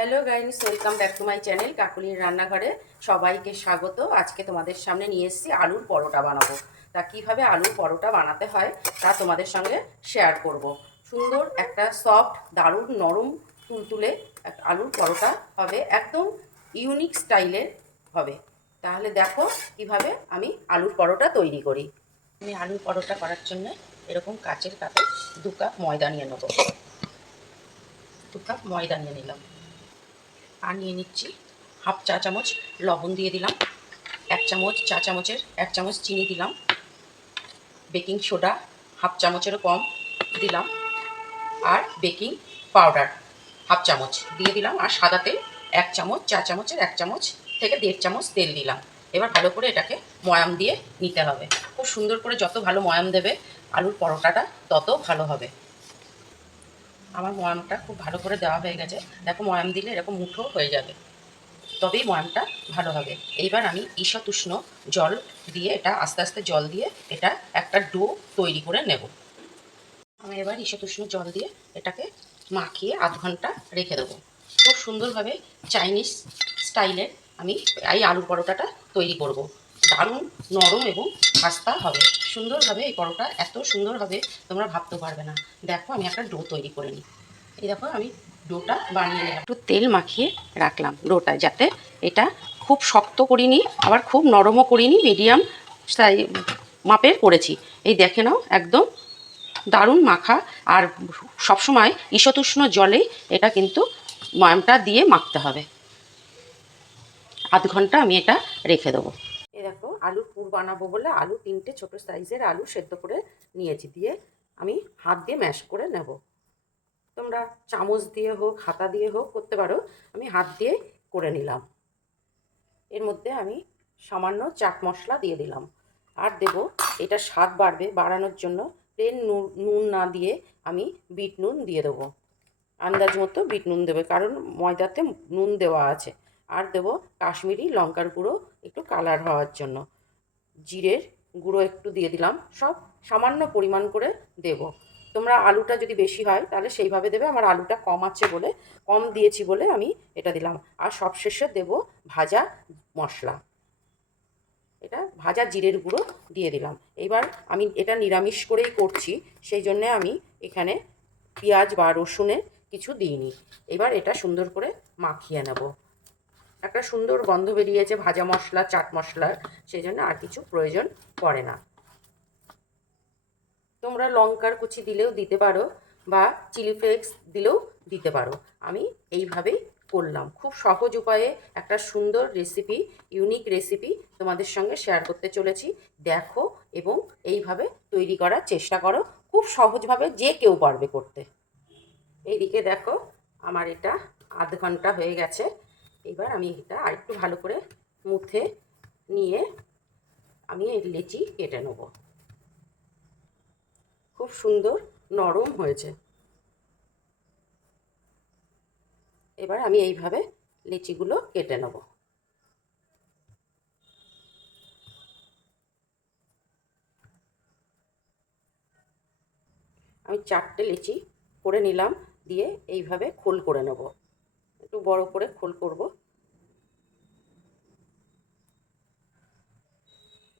Hello guys, welcome back to my channel কাকুলির রান্নাঘরে। সবাইকে স্বাগত। আজকে তোমাদের সামনে নিয়ে এসেছি আলুর পরোটা বানাবো। তা কিভাবে আলুর পরোটা বানাতে হয় তা তোমাদের সঙ্গে শেয়ার করব। সুন্দর একটা সফট, দারুণ নরম, তুলতুলে আলুর পরোটা হবে, একদম ইউনিক স্টাইলের হবে। তাহলে দেখো কিভাবে আমি আলুর পরোটা তৈরি করি। আমি আলুর পরোটা করার জন্য এরকম কাচের কাপে 2 কাপ ময়দা নিয়ে নেব। 2 কাপ ময়দা নিয়ে নিলাম। আর নিয়ে নিচ্ছি হাফ চা চামচ লবণ দিয়ে দিলাম, 1 চামচ চা চামচের 1 চামচ চিনি দিলাম, বেকিং সোডা হাফ চামচেরও কম দিলাম, আর বেকিং পাউডার হাফ চামচ দিয়ে দিলাম, আর সাদা তেল 1 চামচ, চা চামচের 1 চামচ থেকে 1.5 চামচ তেল দিলাম। এবার ভালো করে এটাকে ময়াম দিয়ে নিতে হবে। খুব সুন্দর করে, যত ভালো ময়াম দেবে আলুর পরোটাটা তত ভালো হবে। আমার ময়ামটা খুব ভালো করে দেওয়া হয়ে গেছে। দেখো, ময়াম দিলে এরকম মুঠো হয়ে যাবে, তবেই ময়ামটা ভালো হবে। এইবার আমি ঈষৎ উষ্ণ জল দিয়ে, এটা আস্তে আস্তে জল দিয়ে এটা একটা ডো তৈরি করে নেব। আমি এবার ঈষৎ উষ্ণ জল দিয়ে এটাকে মাখিয়ে আধ ঘন্টা রেখে দেবো। খুব সুন্দরভাবে চাইনিজ স্টাইলের আমি এই আলুর পরোটাটা তৈরি করব। দারুণ নরম এবং খাস্তা হবে। সুন্দরভাবে এই পরোটা এত সুন্দর হবে তোমরা ভাবতেও পারবে না। দেখো, আমি একটা ডো তৈরি করে নিই। এই দেখো, আমি ডোটা বানিয়ে নিলাম। একটু তেল মাখিয়ে রাখলাম ডোটা, যাতে এটা খুব শক্ত করিনি আবার খুব নরমও করিনি, মিডিয়াম মাপের করেছি। এই দেখে নাও, একদম দারুণ মাখা। আর সবসময় ঈষৎ উষ্ণ জলে এটা কিন্তু ময়ামটা দিয়ে মাখতে হবে। আধ ঘন্টা আমি এটা রেখে দেবো। এই দেখো, আলুর পুর বানাবো বলে আলু 3টে ছোটো সাইজের আলু সেদ্ধ করে নিয়েছি, দিয়ে আমি হাত দিয়ে ম্যাশ করে নেব। তোমরা চামচ দিয়ে হোক, হাতা দিয়ে হোক করতে পারো, আমি হাত দিয়ে করে নিলাম। এর মধ্যে আমি সামান্য চাট মশলা দিয়ে দিলাম, আর দেব, এটা স্বাদ বাড়ানোর জন্য প্লেন নুন না দিয়ে আমি বিট নুন দিয়ে দেবো। আন্দাজ মতো বিট নুন দেবে, কারণ ময়দাতে নুন দেওয়া আছে। আর দেবো কাশ্মীরি লঙ্কার গুঁড়ো, একটু কালার হওয়ার জন্য। জিরের গুঁড়ো একটু দিয়ে দিলাম। সব সামান্য পরিমাণ করে দেব। তোমরা আলুটা যদি বেশি হয় তাহলে সেইভাবে দেবে। আমার আলুটা কম আছে বলে, কম দিয়েছি বলে আমি এটা দিলাম। আর সবশেষে দেব ভাজা মশলা, এটা ভাজা জিরের গুঁড়ো দিয়ে দিলাম। এবার আমি এটা নিরামিষ করেই করছি, সেই জন্যে আমি এখানে পেঁয়াজ বা রসুনের কিছু দিইনি। এবার এটা সুন্দর করে মাখিয়ে নেব। একটা সুন্দর গন্ধ বেরিয়েছে ভাজা মশলা, চাট মশলার, সেই জন্য আর কিছু প্রয়োজন পড়ে না। তোমরা লঙ্কার কুচি দিলেও দিতে পারো, বা চিলি ফ্লেক্স দিলেও দিতে পারো। আমি এইভাবেই করলাম। খুব সহজ উপায়ে একটা সুন্দর রেসিপি, ইউনিক রেসিপি তোমাদের সঙ্গে শেয়ার করতে চলেছি। দেখো এবং এইভাবে তৈরি করার চেষ্টা করো। খুব সহজভাবে যে কেউ পারবে করতে। এইদিকে দেখো, আমার এটা আধ ঘন্টা হয়ে গেছে। এবার আমি এটা আরেকটু ভালো করে মুথে নিয়ে আমি এই লেচি কেটে নেব। খুব সুন্দর নরম হয়েছে। এবার আমি এইভাবে লিচিগুলো কেটে নেব। আমি 4টে লিচি করে নিলাম, দিয়ে এইভাবে খোল করে নেব। একটু বড় করে খোল করব।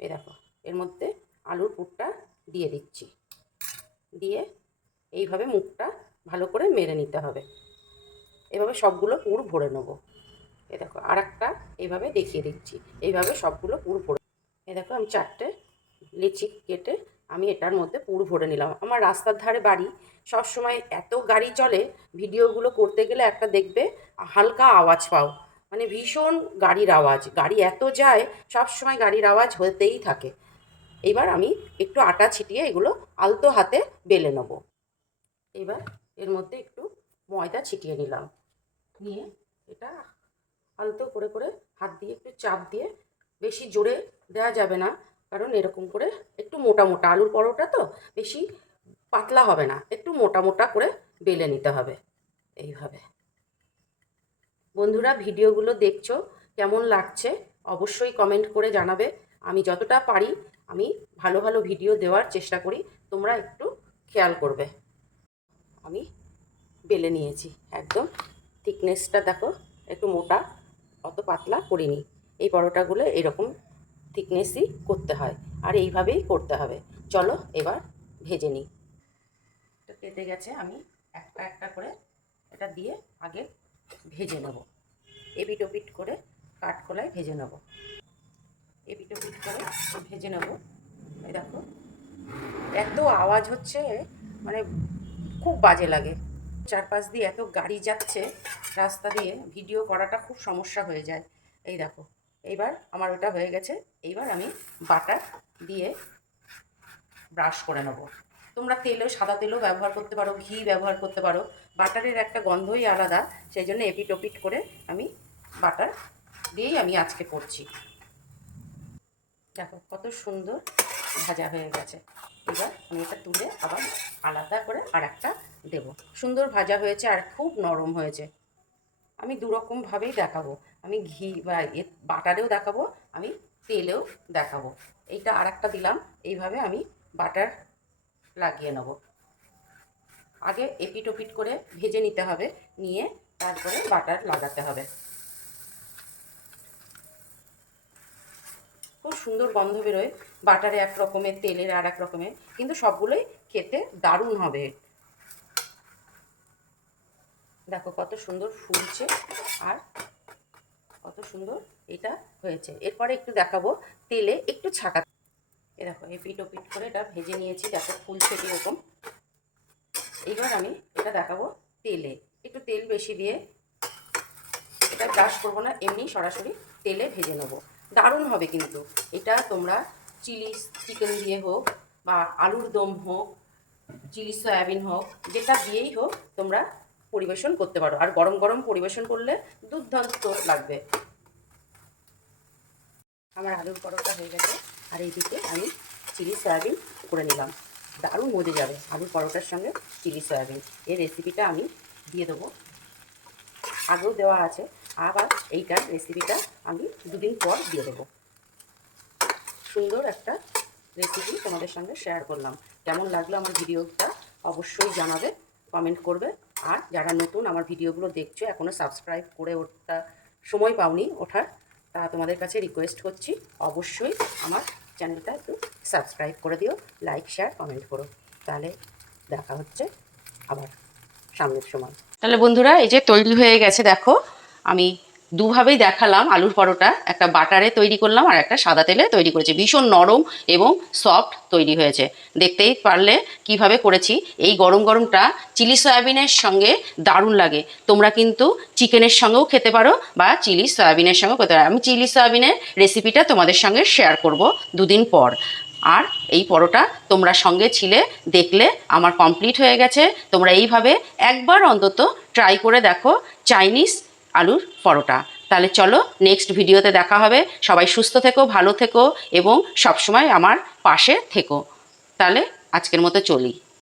এই দেখো, এর মধ্যে আলুর পুরটা দিয়ে দিচ্ছি, দিয়ে এইভাবে মুখটা ভালো করে মেরে নিতে হবে। এভাবে সবগুলো পুর ভরে নেব। এ দেখো, আর একটা এইভাবে দেখিয়ে দিচ্ছি। এইভাবে সবগুলো পুর ভরে, এ দেখো, আমি 4টে লিচি কেটে আমি এটার মধ্যে পুর ভরে নিলাম। আমার রাস্তার ধারে বাড়ি, সব সময় এত গাড়ি চলে, ভিডিওগুলো করতে গেলে একটা দেখবে হালকা আওয়াজ পাও, মানে ভীষণ গাড়ির আওয়াজ। গাড়ি এত যায়, সব সময় গাড়ির আওয়াজ হতেই থাকে। এবার আমি একটু আটা ছিটিয়ে এগুলো আলতো হাতে বেলে নেব। এবার এর মধ্যে একটু ময়দা ছিটিয়ে নিলাম, নিয়ে এটা আলতো করে করে হাত দিয়ে একটু চাপ দিয়ে, বেশি জোরে দেওয়া যাবে না, কারণ এরকম করে একটু মোটা মোটা আলুর পরোটা তো, বেশি পাতলা হবে না, একটু মোটা মোটা করে বেলে নিতে হবে। এইভাবে বন্ধুরা, ভিডিওগুলো দেখছো, কেমন লাগছে অবশ্যই কমেন্ট করে জানাবে। আমি যতটা পারি আমি ভালো ভালো ভিডিও দেওয়ার চেষ্টা করি, তোমরা একটু খেয়াল করবে। আমি বেলে নিয়েছি, একদম থিকনেসটা দেখো, একটু মোটা, অত পাতলা করিনি। এই পরোটাগুলো এরকম থিকনেসই করতে হয়, আর এইভাবেই করতে হবে। চলো এবার ভেজে নিই। এটা কেটে গেছে, আমি একটা একটা করে এটা দিয়ে আগে ভেজে নেব। এপিট ওপিট করে কাঠকোলায় ভেজে নেব, এপিট ওপিট করে ভেজে নেব। এই দেখো, এত আওয়াজ হচ্ছে, মানে খুব বাজে লাগে। চারপাশ দিয়ে এত গাড়ি যাচ্ছে রাস্তা দিয়ে, ভিডিও করাটা খুব সমস্যা হয়ে যায়। এই দেখো, এইবার আমার ওটা হয়ে গেছে। এইবার আমি বাটার দিয়ে ব্রাশ করে নেব। তোমরা তেলও, সাদা তেলও ব্যবহার করতে পারো, ঘি ব্যবহার করতে পারো। বাটারের একটা গন্ধই আলাদা, সেই জন্য এপিট ওপিট করে আমি বাটার দিয়েই আমি আজকে করছি। দেখো কত সুন্দর ভাজা হয়ে গেছে। এবার আমি এটা তুলে আবার আলাদা করে আর একটা দেবো। সুন্দর ভাজা হয়েছে আর খুব নরম হয়েছে। আমি দুরকমভাবেই দেখাবো, আমি ঘি বা বাটারেও দেখাবো, আমি তেলেও দেখাবো। এইটা আর একটা দিলাম, এইভাবে আমি বাটার লাগিয়ে নেব। আগে এপিট ওপিট করে ভেজে নিতে হবে, নিয়ে তারপরে বাটার লাগাতে হবে। খুব সুন্দর গন্ধ বেরোয়, বাটারে এক রকমের, তেলের আর এক রকমের, কিন্তু সবগুলোই খেতে দারুণ হবে। দেখো কত সুন্দর ফুলছে আর কত সুন্দর এটা হয়েছে। এরপরে একটু দেখাবো তেলে একটু ছাকা। এ দেখো, এপিট ওপিট করে এটা ভেজে নিয়েছি, দেখো ফুলছে কীরকম। এবার আমি এটা দেখাবো তেলে, একটু তেল বেশি দিয়ে, এটা ব্রাশ করবো না, এমনি সরাসরি তেলে ভেজে নেবো। দারুণ হবে কিন্তু এটা। তোমরা চিলি চিকেন দিয়ে হোক, বা আলুর দম হোক, চিলি সয়াবিন হোক, যেটা দিয়েই হোক তোমরা পরিবেশন করতে পারো। আর গরম গরম পরিবেশন করলে দুর্দান্ত লাগবে। আমার আলুর পরোটা হয়ে গেছে, আর এইদিকে আমি চিলি সয়াবিন করে নিলাম। দারুণ মজে যাবে আলুর পরোটার সঙ্গে চিলি সয়াবিন। এই রেসিপিটা আমি দিয়ে দেবো, আগেও দেওয়া আছে, আবার এইটার রেসিপিটা আমি দুদিন পর দিয়ে দেবো। সুন্দর একটা রেসিপি তোমাদের সঙ্গে শেয়ার করলাম। কেমন লাগলো আমার ভিডিওটা অবশ্যই জানাবে, কমেন্ট করবে। আর যারা নতুন আমার ভিডিওগুলো দেখছো, এখনও সাবস্ক্রাইব করে ওঠা সময় পাওনি ওঠার, তা তোমাদের কাছে রিকোয়েস্ট করছি, অবশ্যই আমার চ্যানেলটা একটু সাবস্ক্রাইব করে দিও, লাইক শেয়ার কমেন্ট করো। তাহলে দেখা হচ্ছে আবার সামনের সময়। তাহলে বন্ধুরা, এই যে তৈরি হয়ে গেছে, দেখো আমি দুভাবেই দেখালাম আলুর পরোটা। একটা বাটারে তৈরি করলাম আর একটা সাদা তেলে তৈরি করেছি। ভীষণ নরম এবং সফট তৈরি হয়েছে, দেখতেই পারলে কিভাবে করেছি। এই গরম গরমটা চিলি সয়াবিনের সঙ্গে দারুণ লাগে। তোমরা কিন্তু চিকেনের সঙ্গেও খেতে পারো বা চিলি সয়াবিনের সঙ্গেও খেতে পারো। আমি চিলি সয়াবিনের রেসিপিটা তোমাদের সঙ্গে শেয়ার করব দুদিন পর। আর এই পরোটা তোমরা সঙ্গে ছিলে, দেখলে আমার কমপ্লিট হয়ে গেছে। তোমরা এইভাবে একবার অন্তত ট্রাই করে দেখো চাইনিজ আলুর পরোটা। তাহলে চলো নেক্সট ভিডিওতে দেখা হবে। সবাই সুস্থ থেকো, ভালো থেকো এবং সবসময় আমার পাশে থেকো। তাহলে আজকের মতো চলি।